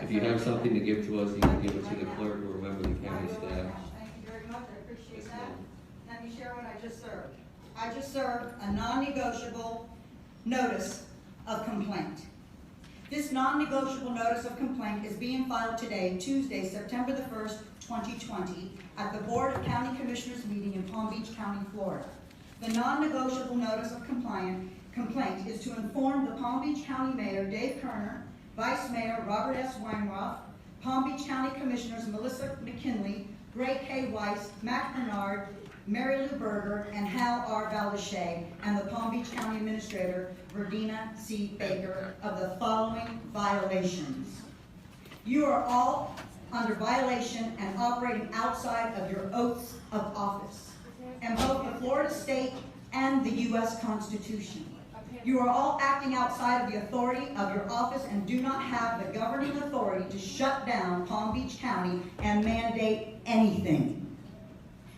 If you have something to give to us, you can give it to the clerk or a member of the county staff. Thank you very much, I appreciate that. Let me share what I just served. I just served a non-negotiable notice of complaint. This non-negotiable notice of complaint is being filed today, Tuesday, September the 1st, 2020, at the Board of County Commissioners meeting in Palm Beach County, Florida. The non-negotiable notice of complaint is to inform the Palm Beach County Mayor, Dave Kerner, Vice Mayor Robert S. Weinroth, Palm Beach County Commissioners Melissa McKinley, Gray K. Weiss, Mac Bernard, Mary Lou Berger, and Hal R. Valdeshay, and the Palm Beach County Administrator, Verdina C. Baker, of the following violations. You are all under violation and operating outside of your oaths of office, and both the Florida state and the U.S. Constitution. You are all acting outside of the authority of your office and do not have the governing authority to shut down Palm Beach County and mandate anything.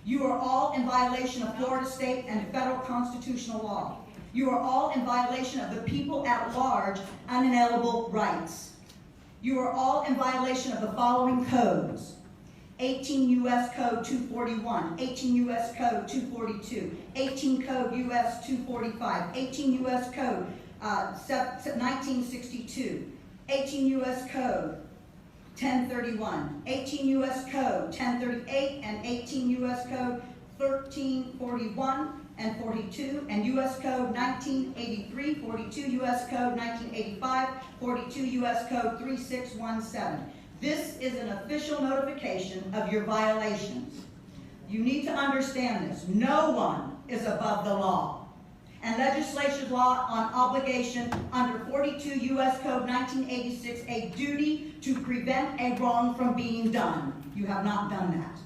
You are all in violation of Florida state and federal constitutional law. You are all in violation of the people at large unalienable rights. You are all in violation of the following codes: 18 U.S. Code 241, 18 U.S. Code 242, 18 Code U.S. 245, 18 U.S. Code 1962, 18 U.S. Code 1031, 18 U.S. Code 1038, and 18 U.S. Code 1341 and 42, and U.S. Code 1983, 42 U.S. Code 1985, 42 U.S. Code 3617. This is an official notification of your violations. You need to understand this. No one is above the law. And legislation law on obligation under 42 U.S. Code 1986, a duty to prevent a wrong from being done. You have not done that.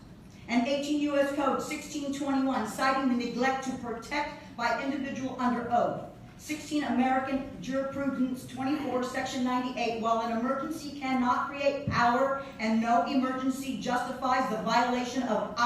And 18 U.S. Code 1621, citing the neglect to protect by individual under oath. 16 American Jurisprudence 24, Section 98, while an emergency cannot create power and no emergency justifies the violation of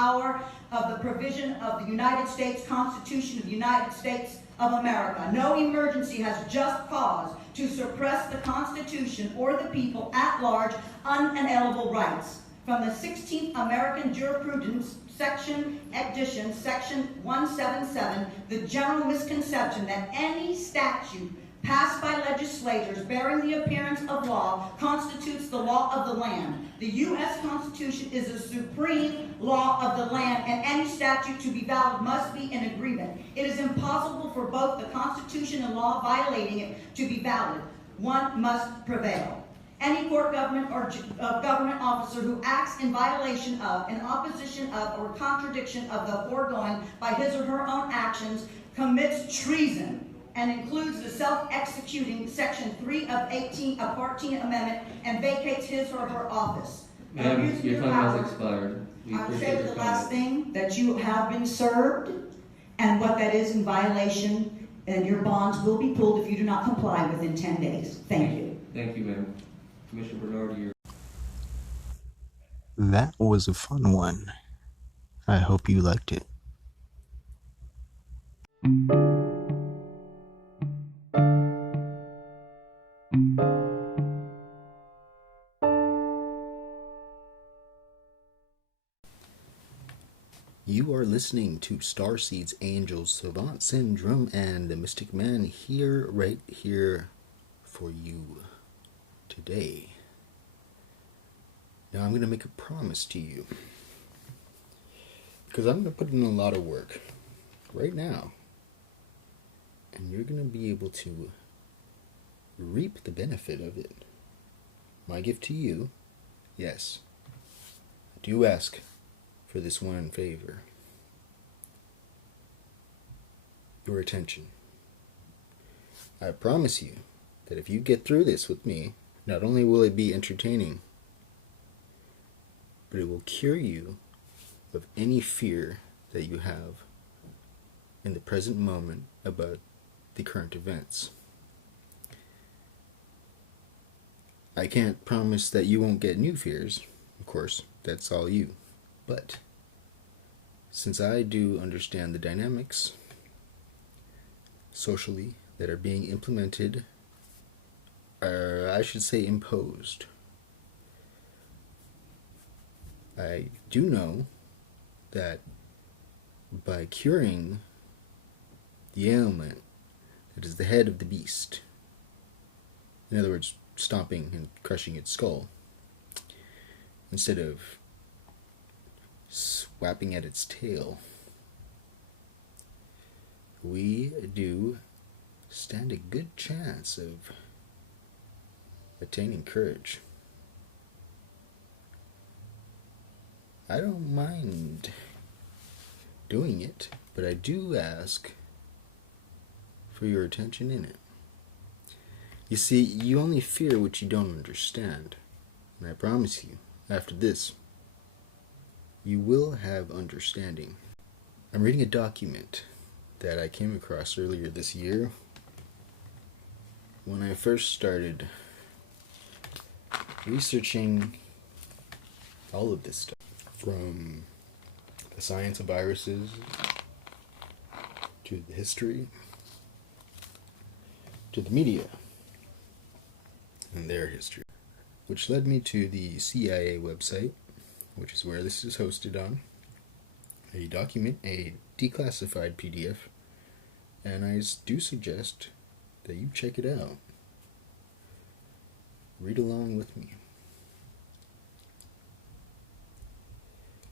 the provision of the United States Constitution of the United States of America. No emergency has just cause to suppress the Constitution or the people at large unalienable rights. From the 16th American Jurisprudence Section 177, the general misconception that any statute passed by legislators bearing the appearance of law constitutes the law of the land. The U.S. Constitution is the supreme law of the land, and any statute to be valid must be in agreement. It is impossible for both the Constitution and law violating it to be valid. One must prevail. Any court, government, or government officer who acts in violation of, in opposition of, or contradiction of the foregoing by his or her own actions commits treason and includes the self-executing Section 3 of 14th Amendment and vacates his or her office. Ma'am, your time has expired. I would say the last thing, that you have been served, and what that is in violation, and your bonds will be pulled if you do not comply within 10 days. Thank you. Thank you, ma'am. Commissioner Bernard, you're... That was a fun one. I hope you liked it. You are listening to Starseeds, Angels, Savant Syndrome, and the Mystic Man here, right here for you today. Now I'm going to make a promise to you, because I'm going to put in a lot of work right now, and you're going to be able to reap the benefit of it. My gift to you, yes, I do ask for this one favor: your attention. I promise you that if you get through this with me, not only will it be entertaining, but it will cure you of any fear that you have in the present moment about the current events. I can't promise that you won't get new fears, of course, that's all you. But since I do understand the dynamics socially that are being implemented, or I should say imposed, I do know that by curing the ailment that is the head of the beast, in other words, stomping and crushing its skull, instead of swapping at its tail, we do stand a good chance of attaining courage. I don't mind doing it, but I do ask for your attention in it. You see, you only fear what you don't understand, and I promise you, after this, you will have understanding. I'm reading a document that I came across earlier this year when I first started researching all of this stuff, from the science of viruses to the history to the media and their history, which led me to the CIA website, which is where this is hosted on. A document, a declassified PDF, and I do suggest that you check it out. Read along with me.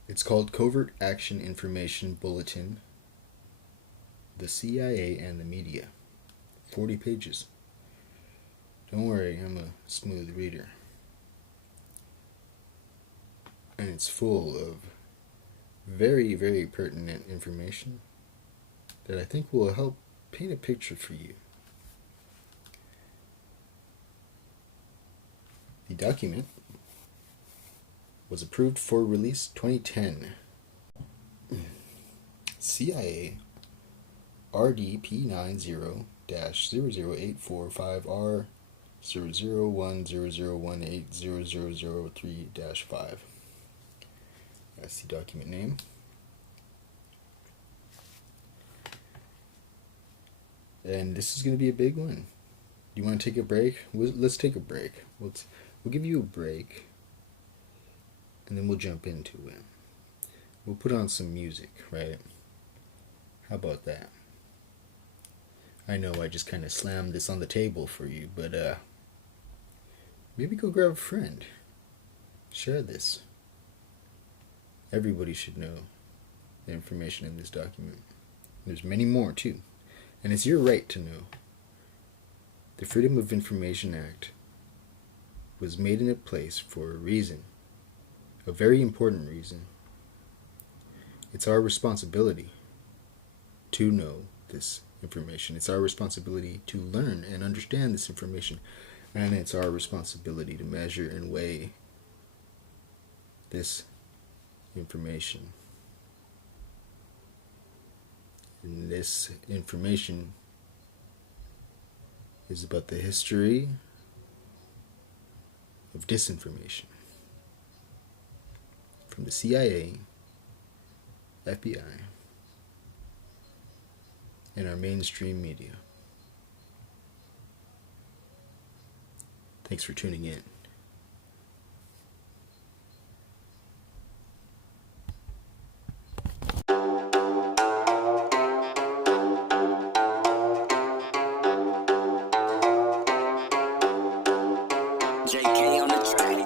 It's called Covert Action Information Bulletin, the CIA and the Media. 40 pages. Don't worry, I'm a smooth reader. And it's full of very, very pertinent information that I think will help paint a picture for you. The document was approved for release 2010. CIA RDP 90-00845R 00100180003-5. That's the document name. And this is going to be a big one. Do you want to take a break? Let's take a break. We'll give you a break, and then we'll jump into it. We'll put on some music, right? How about that? I know I just kind of slammed this on the table for you, but maybe go grab a friend. Share this. Everybody should know the information in this document. There's many more, too. And it's your right to know. The Freedom of Information Act was made in a place for a reason. A very important reason. It's our responsibility to know this information. It's our responsibility to learn and understand this information. And it's our responsibility to measure and weigh this information. And this information is about the history of disinformation from the CIA, FBI, and our mainstream media. Thanks for tuning in. JK on the track.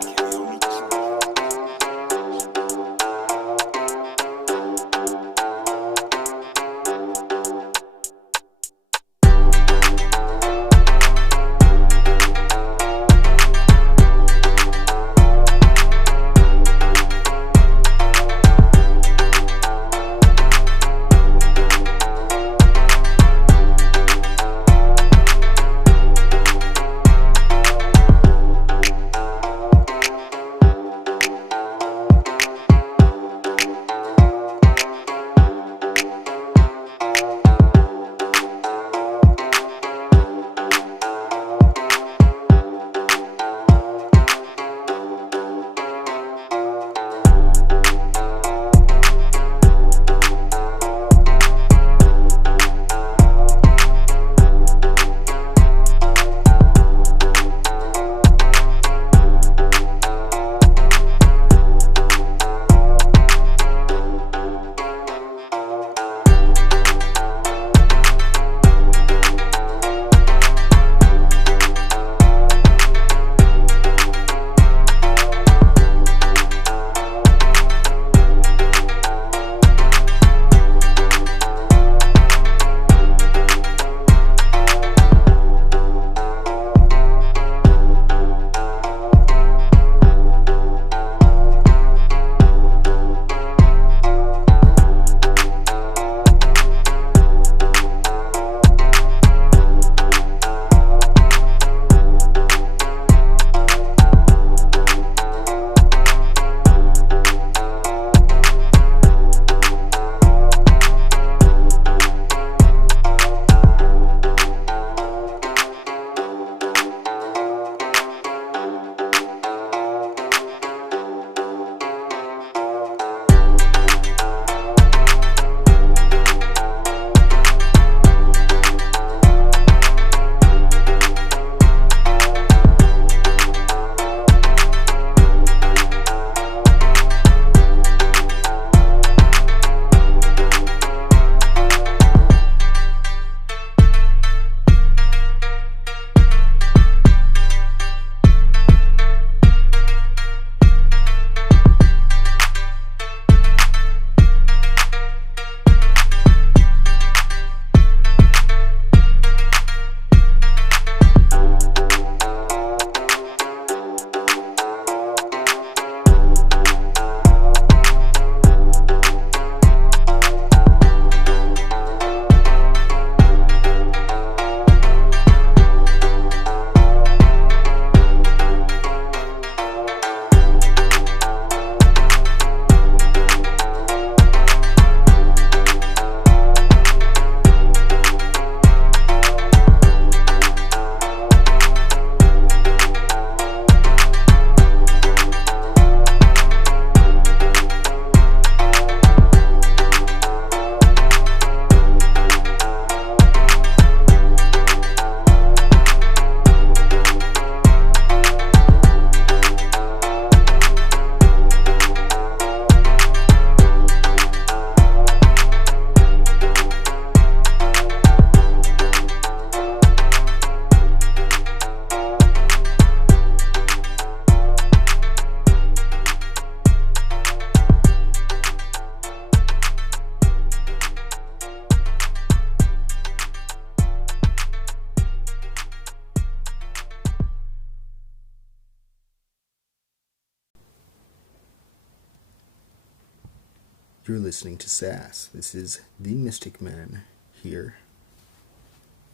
You're listening to SAS. This is The Mystic Man here.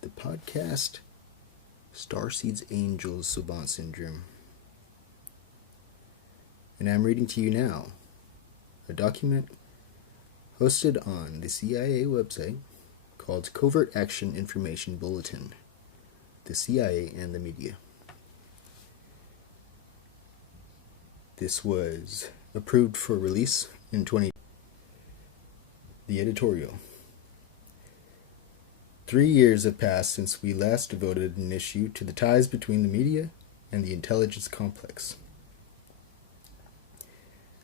The podcast Starseeds Angels Savant Syndrome. And I'm reading to you now a document hosted on the CIA website called Covert Action Information Bulletin, the CIA and the media. This was approved for release in 2020. The editorial. 3 years have passed since we last devoted an issue to the ties between the media and the intelligence complex.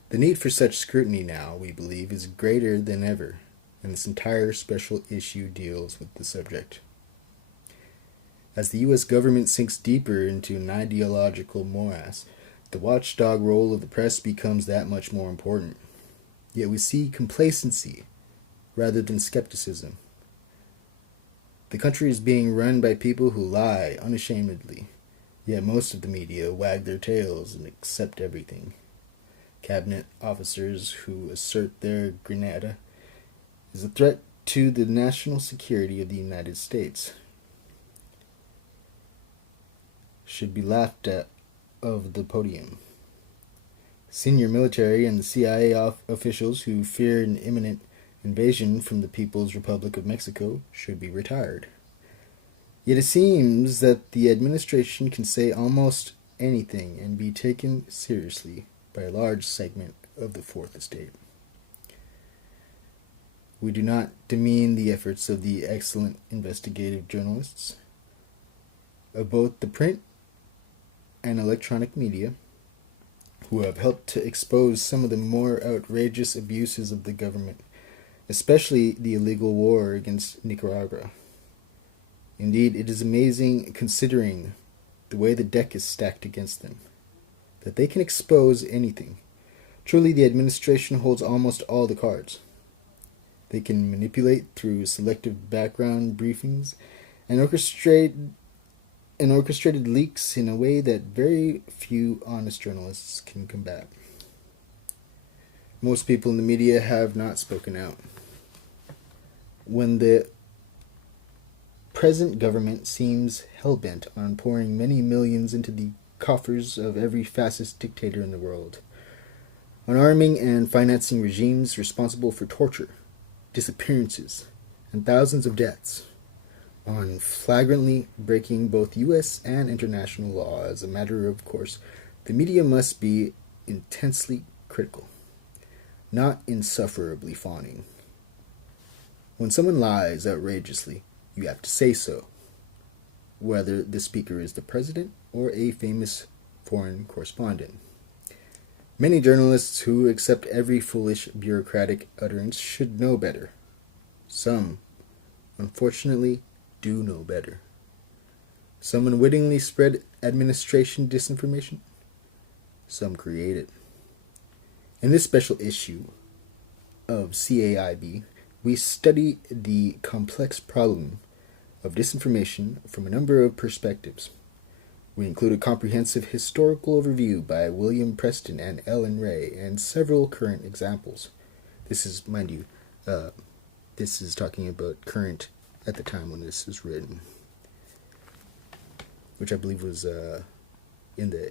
The need for such scrutiny now, we believe, is greater than ever, and this entire special issue deals with the subject. As the U.S. government sinks deeper into an ideological morass, the watchdog role of the press becomes that much more important. Yet we see complacency rather than skepticism. The country is being run by people who lie unashamedly, yet most of the media wag their tails and accept everything. Cabinet officers who assert their Grenada is a threat to the national security of the United States should be laughed at of the podium. Senior military and the CIA officials who fear an imminent invasion from the People's Republic of Mexico should be retired. Yet it seems that the administration can say almost anything and be taken seriously by a large segment of the Fourth Estate. We do not demean the efforts of the excellent investigative journalists of both the print and electronic media who have helped to expose some of the more outrageous abuses of the government, especially the illegal war against Nicaragua. Indeed, it is amazing, considering the way the deck is stacked against them, that they can expose anything. Truly, the administration holds almost all the cards. They can manipulate through selective background briefings and orchestrated leaks in a way that very few honest journalists can combat. Most people in the media have not spoken out. When the present government seems hell-bent on pouring many millions into the coffers of every fascist dictator in the world, on arming and financing regimes responsible for torture, disappearances, and thousands of deaths, on flagrantly breaking both U.S. and international law as a matter of course, the media must be intensely critical, not insufferably fawning. When someone lies outrageously, you have to say so, whether the speaker is the president or a famous foreign correspondent. Many journalists who accept every foolish bureaucratic utterance should know better. Some, unfortunately, do know better. Some unwittingly spread administration disinformation. Some create it. In this special issue of CAIB, we study the complex problem of disinformation from a number of perspectives. We include a comprehensive historical overview by William Preston and Ellen Ray and several current examples. This is, mind you, this is talking about current at the time when this was written, which I believe was in the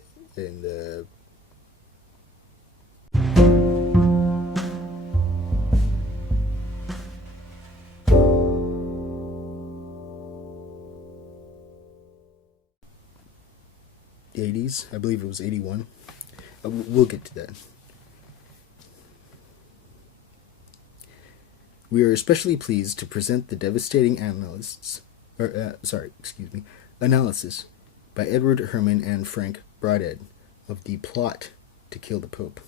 80s. I believe it was 81. We'll get to that. We are especially pleased to present the devastating analysis by Edward Herman and Frank Broadhead of the plot to kill the Pope,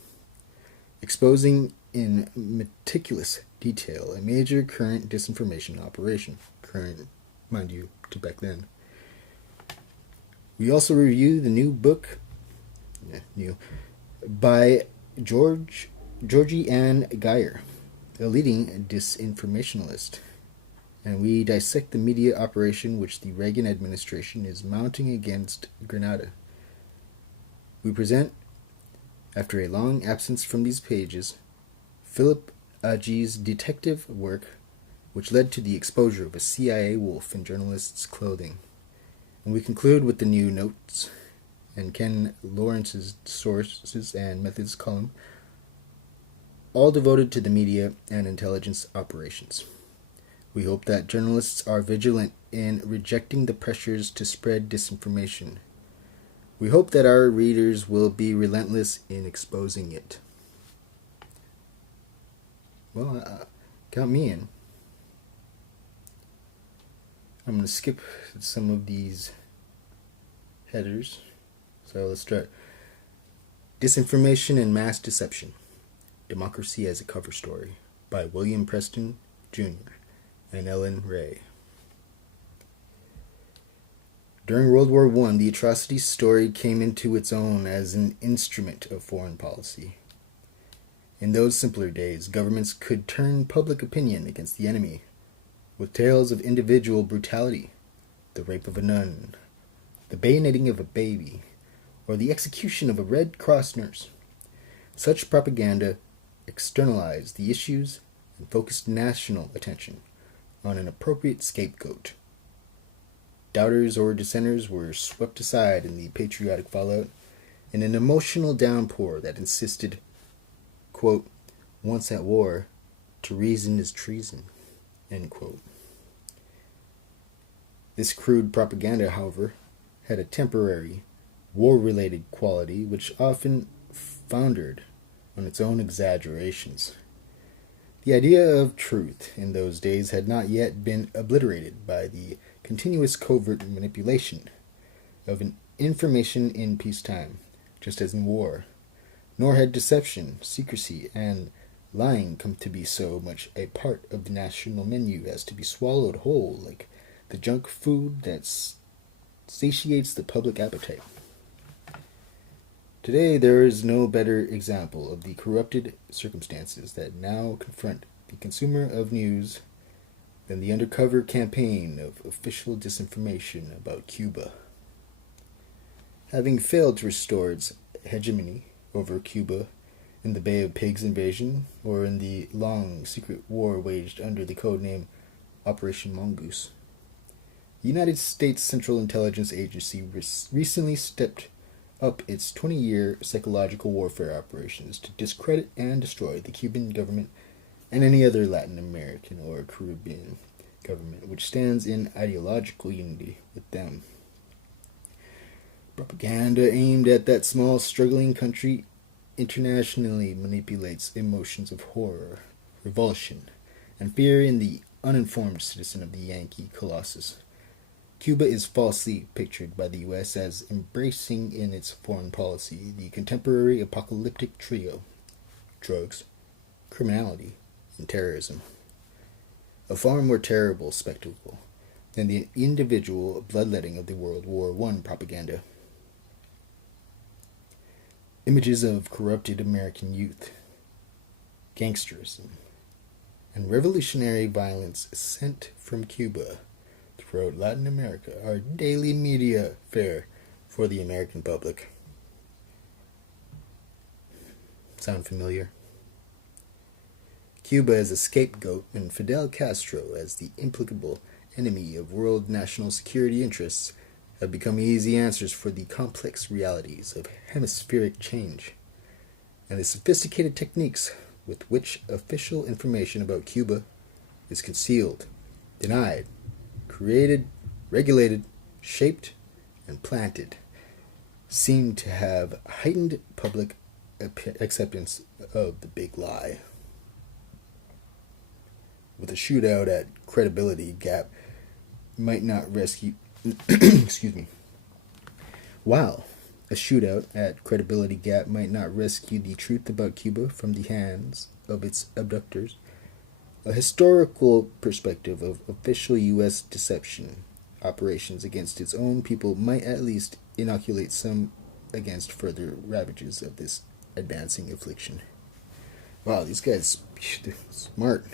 exposing in meticulous detail a major current disinformation operation. Current, mind you, to back then. We also review the new book, by Georgie Ann Geyer, a leading disinformationalist, and we dissect the media operation which the Reagan administration is mounting against Grenada. We present, after a long absence from these pages, Philip Aji's detective work, which led to the exposure of a CIA wolf in journalists' clothing. And we conclude with the new notes and Ken Lawrence's sources and methods column, all devoted to the media and intelligence operations. We hope that journalists are vigilant in rejecting the pressures to spread disinformation. We hope that our readers will be relentless in exposing it. Well, count me in. I'm going to skip some of these headers. So let's start. Disinformation and Mass Deception. Democracy as a Cover Story by William Preston, Jr. and Ellen Ray. During World War I, the atrocity story came into its own as an instrument of foreign policy. In those simpler days, governments could turn public opinion against the enemy with tales of individual brutality, the rape of a nun, the bayoneting of a baby, or the execution of a Red Cross nurse. Such propaganda externalized the issues and focused national attention on an appropriate scapegoat. Doubters or dissenters were swept aside in the patriotic fallout in an emotional downpour that insisted, quote, once at war, to reason is treason, end quote. This crude propaganda, however, had a temporary, war-related quality which often foundered on its own exaggerations. The idea of truth in those days had not yet been obliterated by the continuous covert manipulation of an information in peacetime, just as in war, nor had deception, secrecy, and lying come to be so much a part of the national menu as to be swallowed whole like the junk food that satiates the public appetite. Today there is no better example of the corrupted circumstances that now confront the consumer of news than the undercover campaign of official disinformation about Cuba. Having failed to restore its hegemony over Cuba in the Bay of Pigs invasion, or in the long secret war waged under the codename Operation Mongoose, the United States Central Intelligence Agency recently stepped up its 20-year psychological warfare operations to discredit and destroy the Cuban government and any other Latin American or Caribbean government which stands in ideological unity with them. Propaganda aimed at that small, struggling country internationally manipulates emotions of horror, revulsion, and fear in the uninformed citizen of the Yankee Colossus. Cuba is falsely pictured by the U.S. as embracing in its foreign policy the contemporary apocalyptic trio: drugs, criminality, and terrorism. A far more terrible spectacle than the individual bloodletting of the World War I propaganda. Images of corrupted American youth, gangsterism, and revolutionary violence sent from Cuba throughout Latin America are daily media fare for the American public. Sound familiar? Cuba as a scapegoat and Fidel Castro as the implacable enemy of world national security interests have become easy answers for the complex realities of hemispheric change and the sophisticated techniques with which official information about Cuba is concealed, denied, created, regulated, shaped, and planted, seem to have heightened public acceptance of the big lie. With a shootout at credibility gap might not rescue excuse me. While a shootout at credibility gap might not rescue the truth about Cuba from the hands of its abductors, a historical perspective of official U.S. deception operations against its own people might at least inoculate some against further ravages of this advancing affliction. Wow, these guys, they're smart.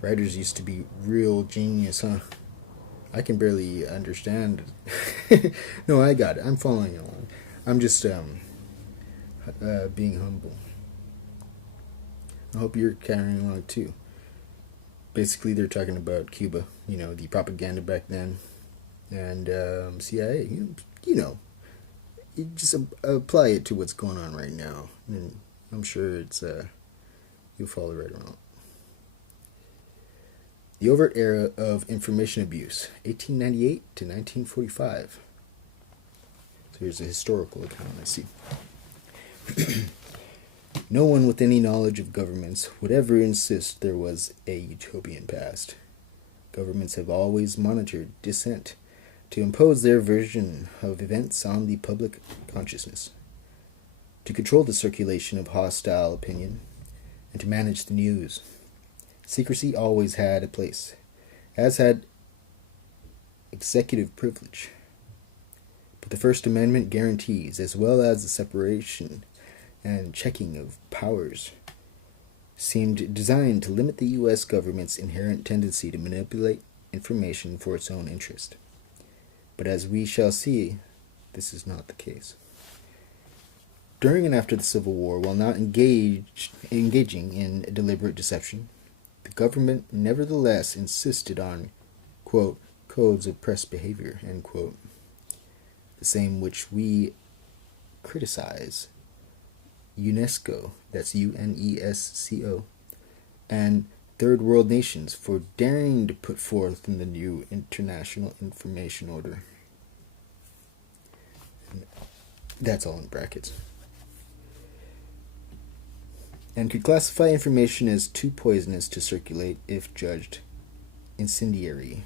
Writers used to be real genius, huh? I can barely understand. No, I got it. I'm following along. I'm just being humble. I hope you're carrying along too. Basically, they're talking about Cuba, the propaganda back then, and CIA. You just apply it to what's going on right now, and I'm sure you'll follow right around. The overt era of information abuse, 1898 to 1945. So here's a historical account I see. No one with any knowledge of governments would ever insist there was a utopian past. Governments have always monitored dissent to impose their version of events on the public consciousness, to control the circulation of hostile opinion, and to manage the news. Secrecy always had a place, as had executive privilege. But the First Amendment guarantees, as well as the separation and checking of powers, seemed designed to limit the U.S. government's inherent tendency to manipulate information for its own interest. But as we shall see, this is not the case. During and after the Civil War, while not engaging in deliberate deception, the government nevertheless insisted on, quote, codes of press behavior, end quote, the same which we criticize UNESCO, that's UNESCO, and third world nations for daring to put forth in the new international information order. That's all in brackets. And could classify information as too poisonous to circulate if judged incendiary.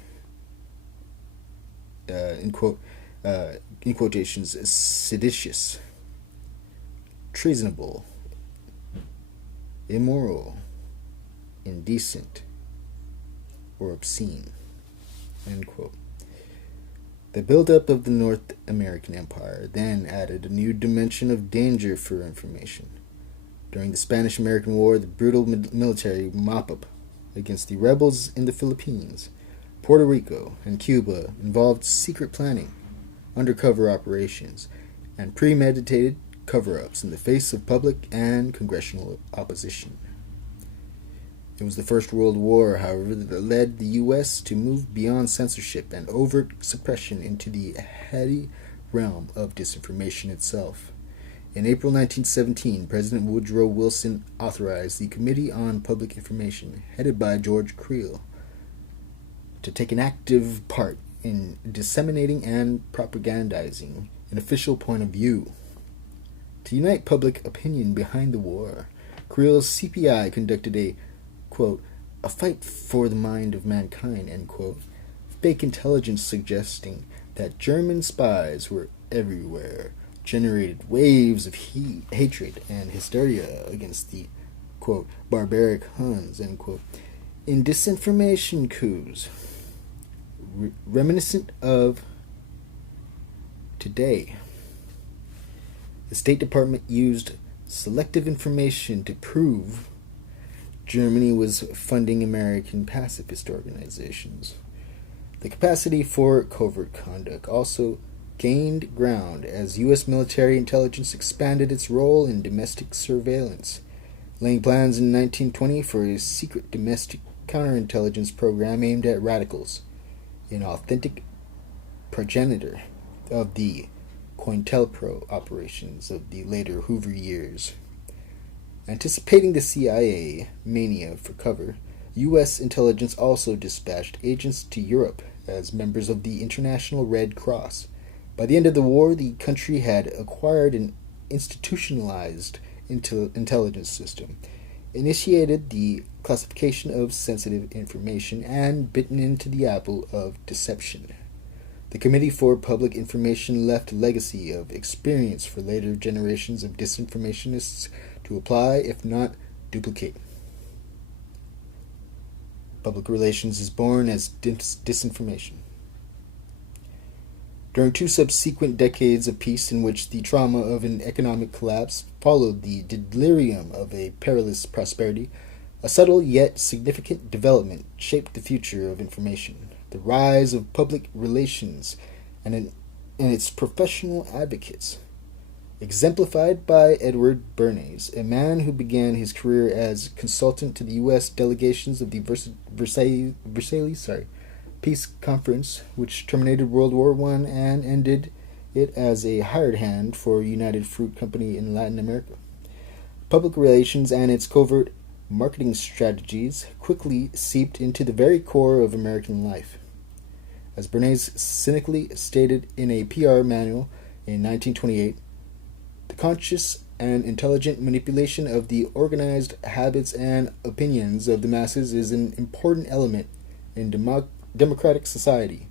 In quotations, seditious, treasonable, immoral, indecent, or obscene, end quote. The buildup of the North American Empire then added a new dimension of danger for information. During the Spanish-American War, the brutal military mop-up against the rebels in the Philippines, Puerto Rico, and Cuba involved secret planning, undercover operations, and premeditated cover-ups in the face of public and congressional opposition. It was the First World War, however, that led the U.S. to move beyond censorship and overt suppression into the heady realm of disinformation itself. In April 1917, President Woodrow Wilson authorized the Committee on Public Information, headed by George Creel, to take an active part in disseminating and propagandizing an official point of view. To unite public opinion behind the war, Creel's CPI conducted a, quote, a fight for the mind of mankind, end quote, fake intelligence suggesting that German spies were everywhere, generated waves of hatred and hysteria against the, quote, barbaric Huns, end quote, in disinformation coups, reminiscent of today. The State Department used selective information to prove Germany was funding American pacifist organizations. The capacity for covert conduct also gained ground as U.S. military intelligence expanded its role in domestic surveillance, laying plans in 1920 for a secret domestic counterintelligence program aimed at radicals, an authentic progenitor of the COINTELPRO operations of the later Hoover years. Anticipating the CIA mania for cover, U.S. intelligence also dispatched agents to Europe as members of the International Red Cross. By the end of the war, the country had acquired an institutionalized intelligence system, initiated the classification of sensitive information, and bitten into the apple of deception. The Committee for Public Information left a legacy of experience for later generations of disinformationists to apply, if not duplicate. Public relations is born as disinformation. During two subsequent decades of peace in which the trauma of an economic collapse followed the delirium of a perilous prosperity, a subtle yet significant development shaped the future of information. The rise of public relations and its professional advocates. exemplified by Edward Bernays, a man who began his career as consultant to the U.S. delegations of the Versailles Peace Conference, which terminated World War I and ended it as a hired hand for United Fruit Company in Latin America. Public relations and its covert marketing strategies quickly seeped into the very core of American life. As Bernays cynically stated in a PR manual in 1928, the conscious and intelligent manipulation of the organized habits and opinions of the masses is an important element in democratic society.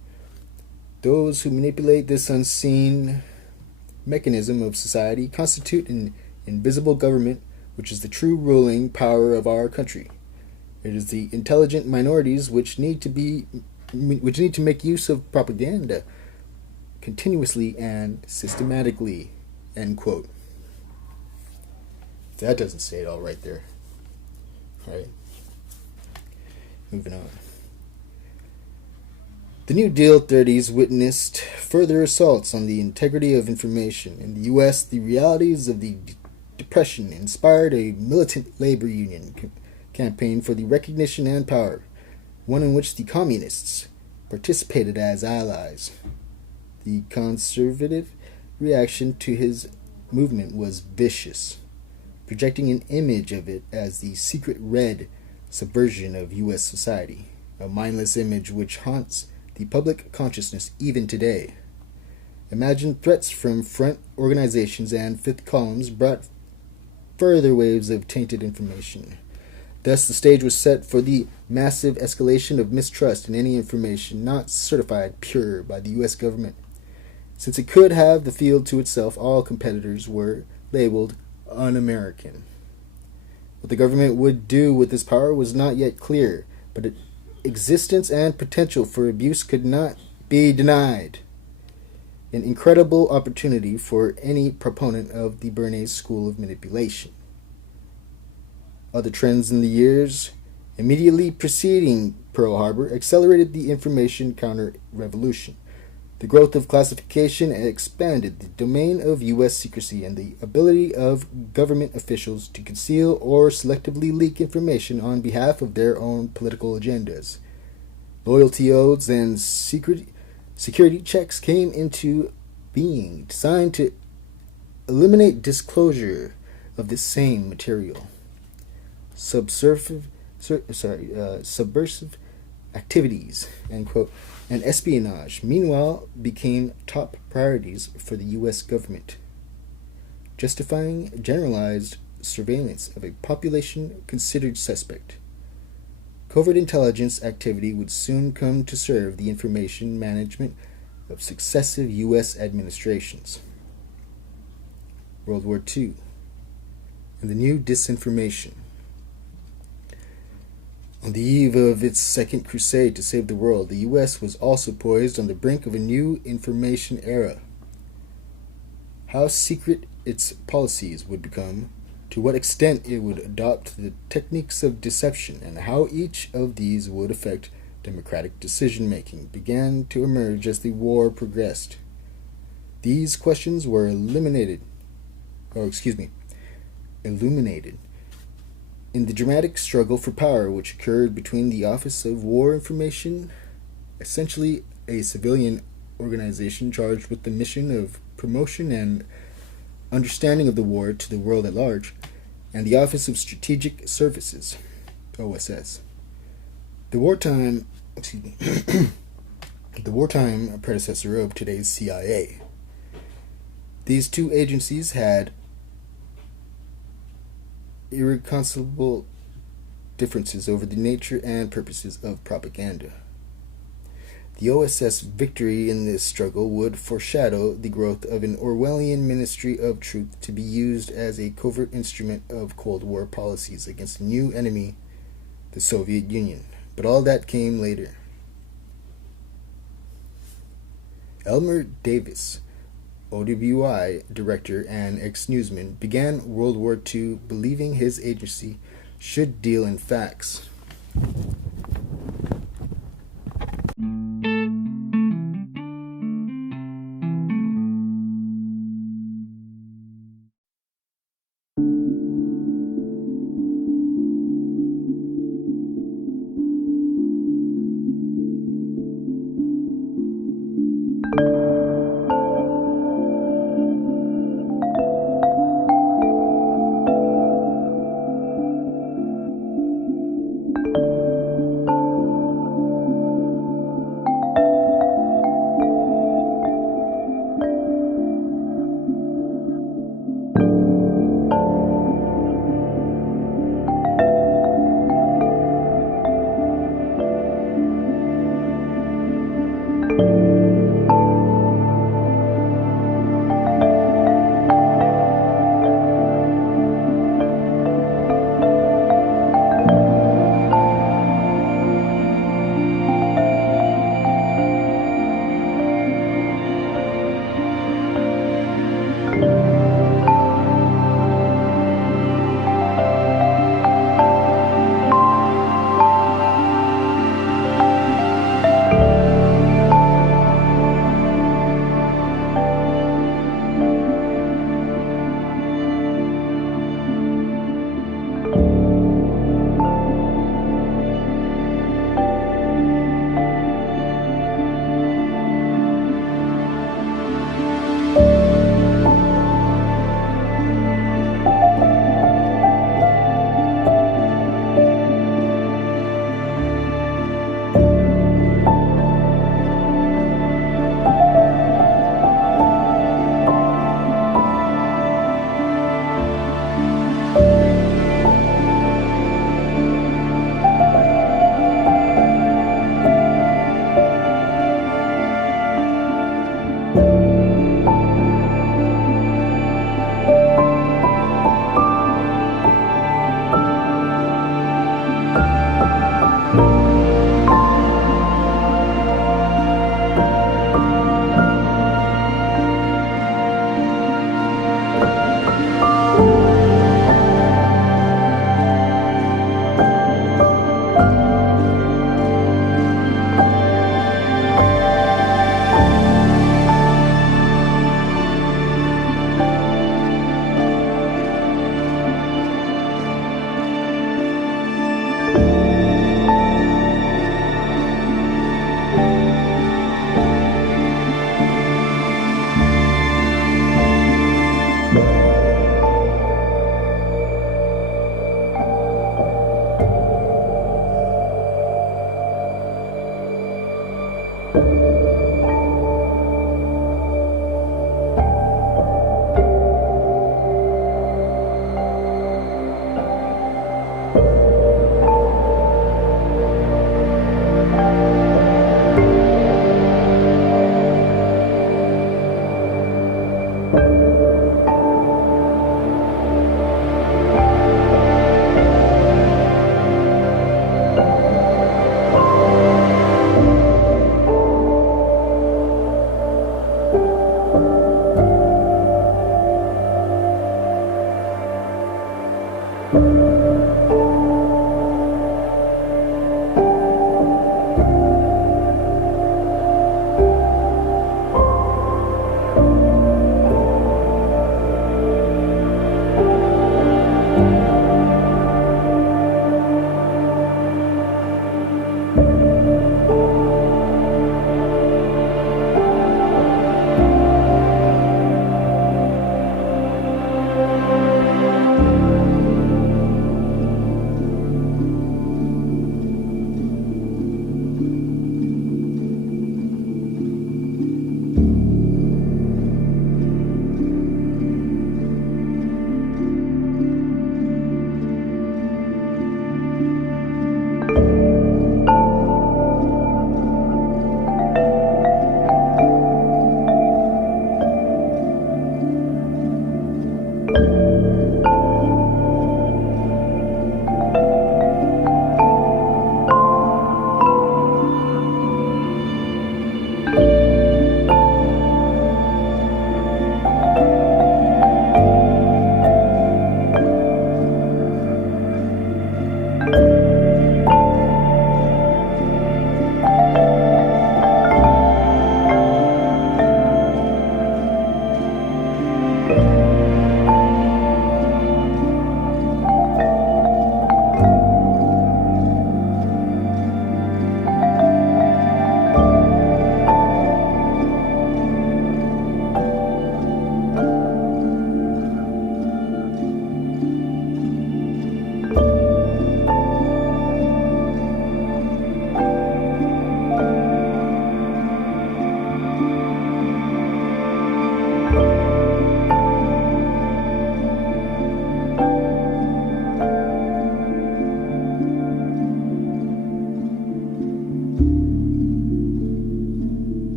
Those who manipulate this unseen mechanism of society constitute an invisible government, which is the true ruling power of our country. It is the intelligent minorities which need to make use of propaganda continuously and systematically. End quote. That doesn't say it all right there. Right. Moving on. The New Deal 30s witnessed further assaults on the integrity of information. In the U.S., the realities of the Depression inspired a militant labor union campaign for the recognition and power, one in which the communists participated as allies. The conservative reaction to his movement was vicious, projecting an image of it as the secret red subversion of U.S. society, a mindless image which haunts the public consciousness even today. Imagined threats from front organizations and fifth columns brought further waves of tainted information. Thus, the stage was set for the massive escalation of mistrust in any information not certified pure by the U.S. government. Since it could have the field to itself, all competitors were labeled un-American. What the government would do with this power was not yet clear, but its existence and potential for abuse could not be denied. An incredible opportunity for any proponent of the Bernays school of manipulation. Other trends in the years immediately preceding Pearl Harbor accelerated the information counter-revolution. The growth of classification expanded the domain of U.S. secrecy and the ability of government officials to conceal or selectively leak information on behalf of their own political agendas. Loyalty oaths and security checks came into being, designed to eliminate disclosure of the same material. Subversive activities, end quote, and espionage, meanwhile, became top priorities for the U.S. government, justifying generalized surveillance of a population considered suspect. Covert intelligence activity would soon come to serve the information management of successive U.S. administrations. World War II and the new disinformation. On the eve of its second crusade to save the world, the U.S. was also poised on the brink of a new information era. How secret its policies would become, to what extent it would adopt the techniques of deception, and how each of these would affect democratic decision-making began to emerge as the war progressed. These questions were illuminated in the dramatic struggle for power which occurred between the Office of War Information, essentially a civilian organization charged with the mission of promotion and understanding of the war to the world at large, and the Office of Strategic Services, OSS. The wartime predecessor of today's CIA. These two agencies had irreconcilable differences over the nature and purposes of propaganda. The OSS victory in this struggle would foreshadow the growth of an Orwellian Ministry of Truth to be used as a covert instrument of Cold War policies against a new enemy, the Soviet Union. But all that came later. Elmer Davis, OWI director and ex-newsman, began World War II believing his agency should deal in facts.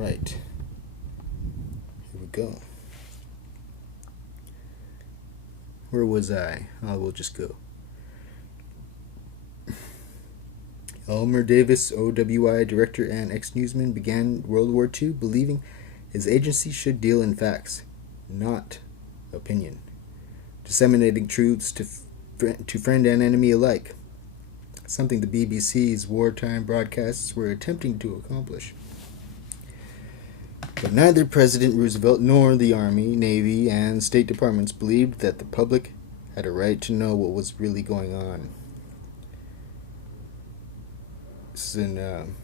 Right. Here we go. Where was I? I will just go. Elmer Davis, OWI director and ex-newsman, began World War II believing his agency should deal in facts, not opinion, disseminating truths to friend and enemy alike, something the BBC's wartime broadcasts were attempting to accomplish. But neither President Roosevelt nor the Army, Navy, and State Departments believed that the public had a right to know what was really going on. This is in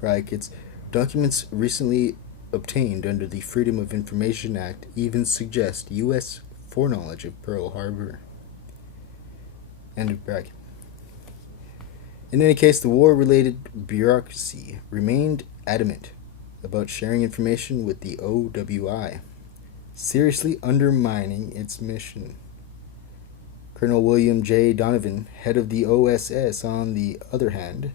brackets. Documents recently obtained under the Freedom of Information Act even suggest U.S. foreknowledge of Pearl Harbor. End of bracket. In any case, the war-related bureaucracy remained adamant about sharing information with the OWI, seriously undermining its mission. Colonel William J. Donovan, head of the OSS, on the other hand,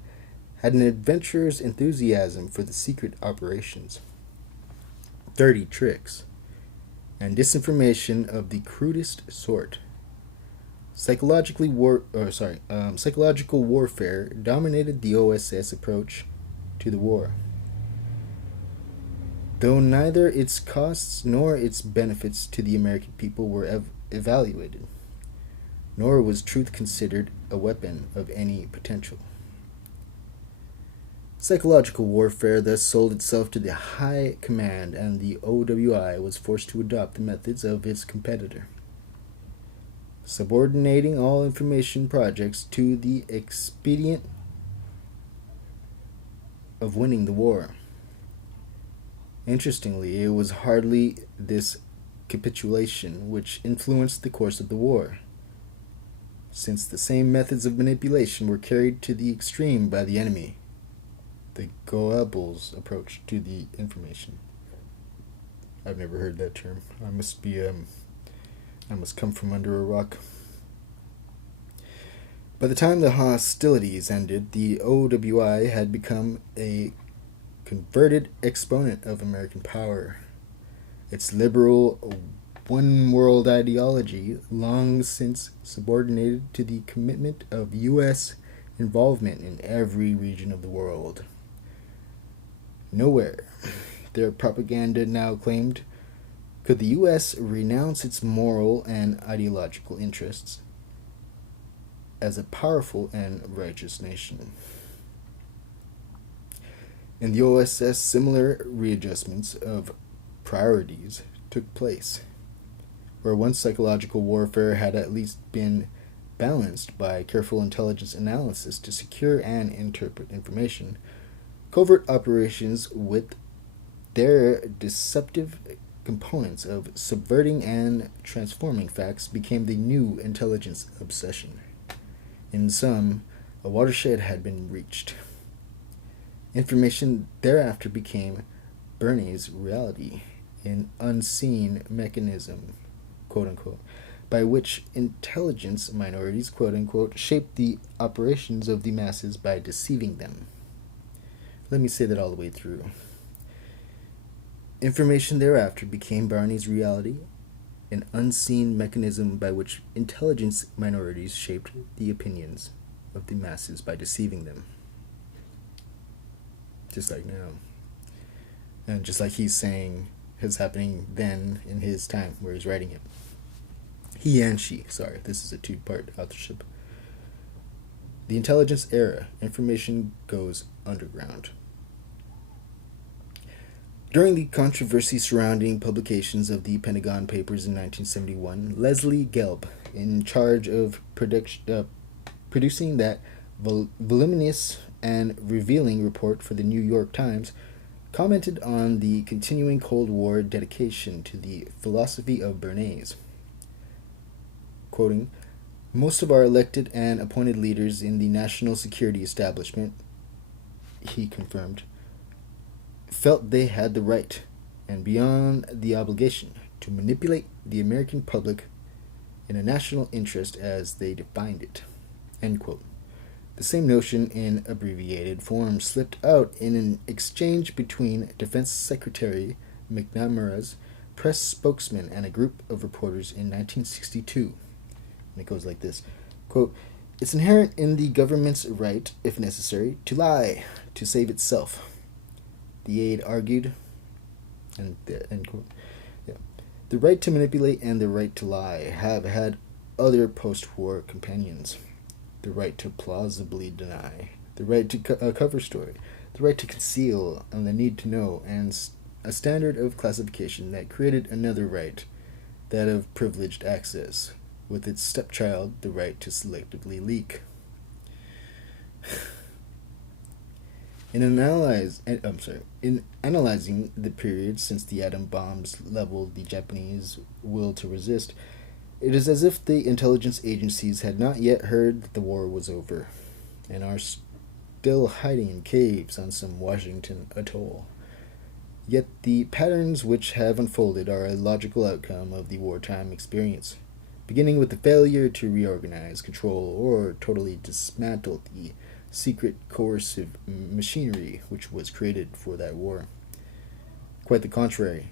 had an adventurer's enthusiasm for the secret operations, dirty tricks, and disinformation of the crudest sort. Psychological warfare dominated the OSS approach to the war, though neither its costs nor its benefits to the American people were evaluated, nor was truth considered a weapon of any potential. Psychological warfare thus sold itself to the high command, and the OWI was forced to adopt the methods of its competitor, subordinating all information projects to the expedient of winning the war. Interestingly, it was hardly this capitulation which influenced the course of the war, since the same methods of manipulation were carried to the extreme by the enemy, the Goebbels approach to the information. I've never heard that term. I must come from under a rock. By the time the hostilities ended, the OWI had become a converted exponent of American power. Its liberal one-world ideology, long since subordinated to the commitment of U.S. involvement in every region of the world. Nowhere, their propaganda now claimed, could the U.S. renounce its moral and ideological interests as a powerful and righteous nation. In the OSS, similar readjustments of priorities took place, where once psychological warfare had at least been balanced by careful intelligence analysis to secure and interpret information. Covert operations, with their deceptive components of subverting and transforming facts, became the new intelligence obsession. In sum, a watershed had been reached. Information thereafter became Bernie's reality, an unseen mechanism, quote-unquote, by which intelligence minorities, quote-unquote, shaped the operations of the masses by deceiving them. Let me say that all the way through. Information thereafter became Barney's reality, an unseen mechanism by which intelligence minorities shaped the opinions of the masses by deceiving them. Just like now. And just like he's saying is happening then in his time where he's writing it. He and she, sorry, this is a two-part authorship. The intelligence era, information goes underground. During the controversy surrounding publications of the Pentagon Papers in 1971, Leslie Gelb, in charge of producing that voluminous and revealing report for the New York Times, commented on the continuing Cold War dedication to the philosophy of Bernays. Quoting, "Most of our elected and appointed leaders in the national security establishment," he confirmed, "felt they had the right, and beyond the obligation, to manipulate the American public in a national interest as they defined it." End quote. The same notion in abbreviated form slipped out in an exchange between Defense Secretary McNamara's press spokesman and a group of reporters in 1962. And it goes like this, quote, "It's inherent in the government's right, if necessary, to lie, to save itself," the aide argued, and end quote. Yeah. The right to manipulate and the right to lie have had other post-war companions. The right to plausibly deny, the right to cover story, the right to conceal, and the need to know, and a standard of classification that created another right, that of privileged access, with its stepchild, the right to selectively leak. In analyzing the period since the atom bombs leveled the Japanese will to resist, it is as if the intelligence agencies had not yet heard that the war was over, and are still hiding in caves on some Washington atoll. Yet the patterns which have unfolded are a logical outcome of the wartime experience, beginning with the failure to reorganize, control, or totally dismantle the secret coercive machinery which was created for that war. Quite the contrary.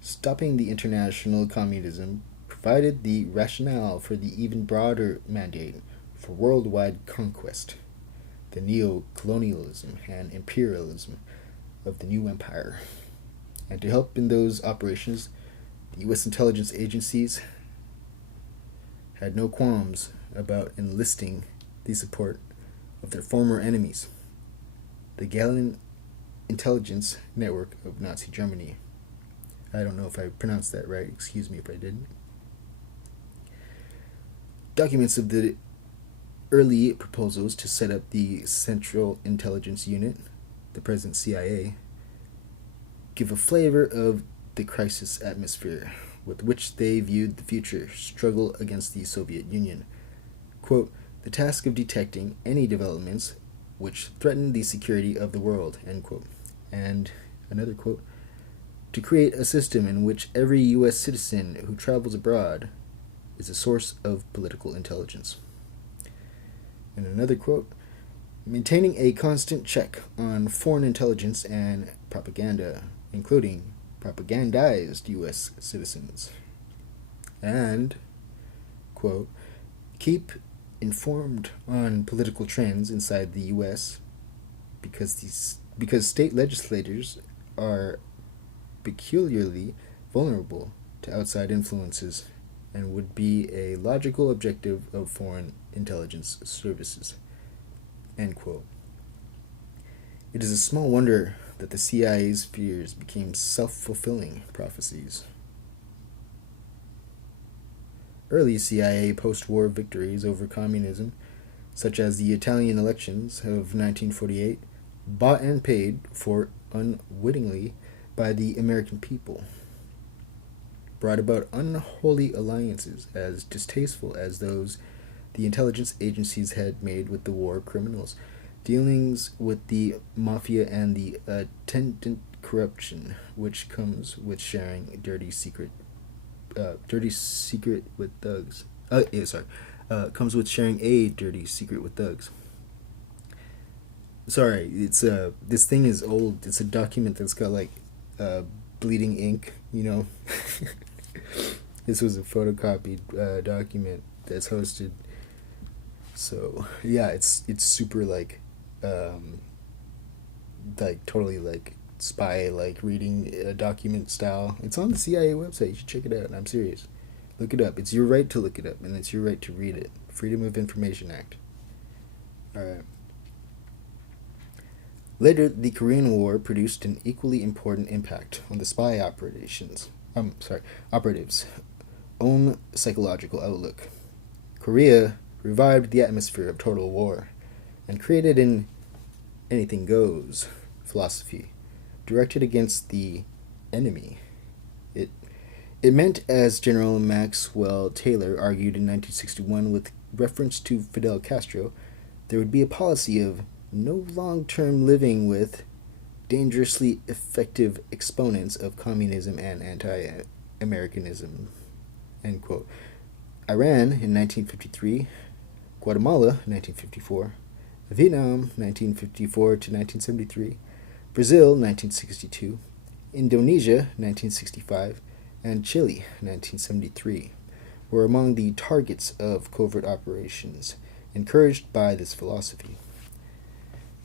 Stopping the international communism provided the rationale for the even broader mandate for worldwide conquest, the neo-colonialism and imperialism of the new empire. And to help in those operations, the U.S. intelligence agencies had no qualms about enlisting the support of their former enemies, the Gallen intelligence network of Nazi Germany. I don't know if I pronounced that right, excuse me if I didn't. Documents of the early proposals to set up the Central Intelligence Unit, the present CIA, give a flavor of the crisis atmosphere with which they viewed the future struggle against the Soviet Union. Quote, "The task of detecting any developments which threaten the security of the world," end quote. And another quote, "To create a system in which every U.S. citizen who travels abroad is a source of political intelligence." And another quote, "Maintaining a constant check on foreign intelligence and propaganda, including propagandized U.S. citizens." And, quote, "Keep informed on political trends inside the U.S. because state legislators are peculiarly vulnerable to outside influences and would be a logical objective of foreign intelligence services." End quote. It is a small wonder that the CIA's fears became self-fulfilling prophecies. Early CIA post-war victories over communism, such as the Italian elections of 1948, bought and paid for unwittingly by the American people, brought about unholy alliances as distasteful as those the intelligence agencies had made with the war criminals, dealings with the mafia and the attendant corruption which comes with sharing dirty secret with thugs. Comes with sharing a dirty secret with thugs. Sorry, it's this thing is old. It's a document that's got like bleeding ink, you know. This was a photocopied document that's hosted. So yeah, it's super like totally like spy like reading a document style. It's on the CIA website. You should check it out. I'm serious. Look it up. It's your right to look it up, and it's your right to read it. Freedom of Information Act. All right. Later, the Korean War produced an equally important impact on the spy operatives' own psychological outlook. Korea revived the atmosphere of total war and created an anything goes philosophy directed against the enemy. It meant, as General Maxwell Taylor argued in 1961 with reference to Fidel Castro, there would be a policy of no long-term living with dangerously effective exponents of communism and anti-Americanism. End quote. Iran in 1953, Guatemala in 1954, Vietnam 1954 to 1973, Brazil 1962, Indonesia 1965, and Chile 1973 were among the targets of covert operations encouraged by this philosophy.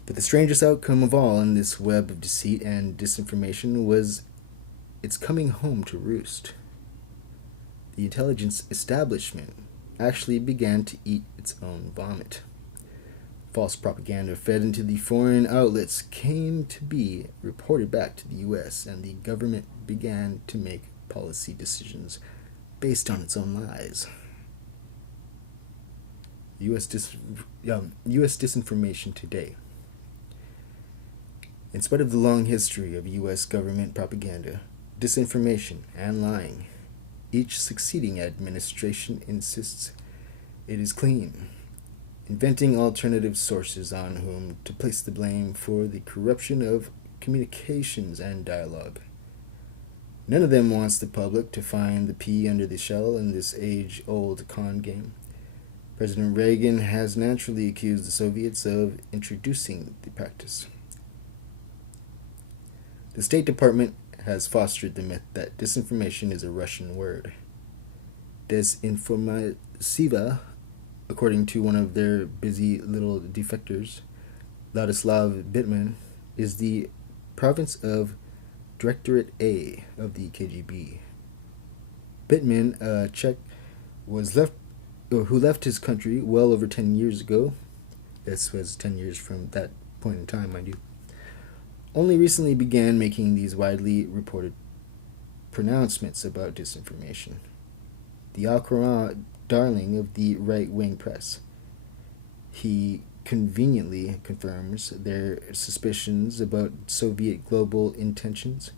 But the strangest outcome of all in this web of deceit and disinformation was its coming home to roost. The intelligence establishment actually began to eat its own vomit. False propaganda fed into the foreign outlets came to be reported back to the U.S., and the government began to make policy decisions based on its own lies. U.S. disinformation today. In spite of the long history of U.S. government propaganda, disinformation, and lying, each succeeding administration insists it is clean, inventing alternative sources on whom to place the blame for the corruption of communications and dialogue. None of them wants the public to find the pea under the shell in this age-old con game. President Reagan has naturally accused the Soviets of introducing the practice. The State Department has fostered the myth that disinformation is a Russian word. Desinformatsiva, according to one of their busy little defectors, Ladislav Bittman, is the province of Directorate A of the KGB. Bittman, a Czech, who left his country well over 10 years ago. This was 10 years from that point in time, mind you. Only recently began making these widely reported pronouncements about disinformation. The Al-Quran darling of the right-wing press. He conveniently confirms their suspicions about Soviet global intentions,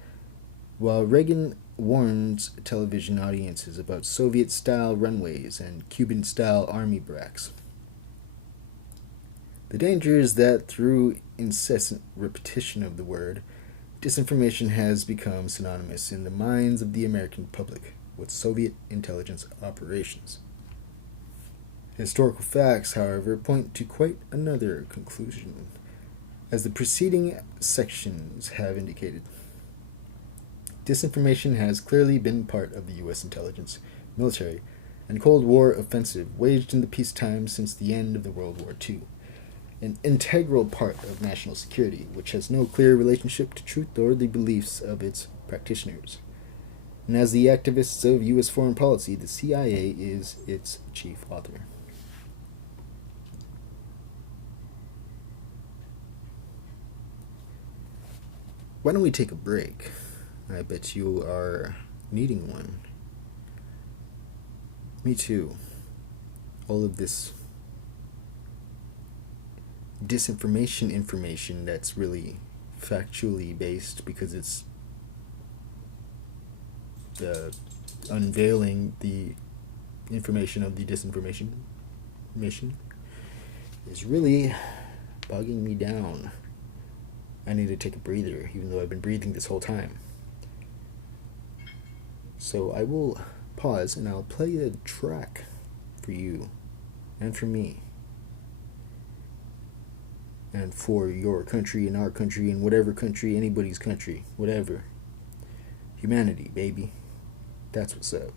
while Reagan warns television audiences about Soviet-style runways and Cuban-style army barracks. The danger is that through incessant repetition of the word, disinformation has become synonymous in the minds of the American public with Soviet intelligence operations. Historical facts, however, point to quite another conclusion, as the preceding sections have indicated. Disinformation has clearly been part of the U.S. intelligence, military, and Cold War offensive waged in the peacetime since the end of the World War II, an integral part of national security, which has no clear relationship to truth or the beliefs of its practitioners. And as the activists of U.S. foreign policy, the CIA is its chief author. Why don't we take a break? I bet you are needing one. Me too. All of this disinformation information that's really factually based because it's unveiling the information of the disinformation mission is really bogging me down. I need to take a breather, even though I've been breathing this whole time. So I will pause and I'll play a track for you and for me and for your country and our country and whatever country, anybody's country, whatever. Humanity, baby. That's what's up.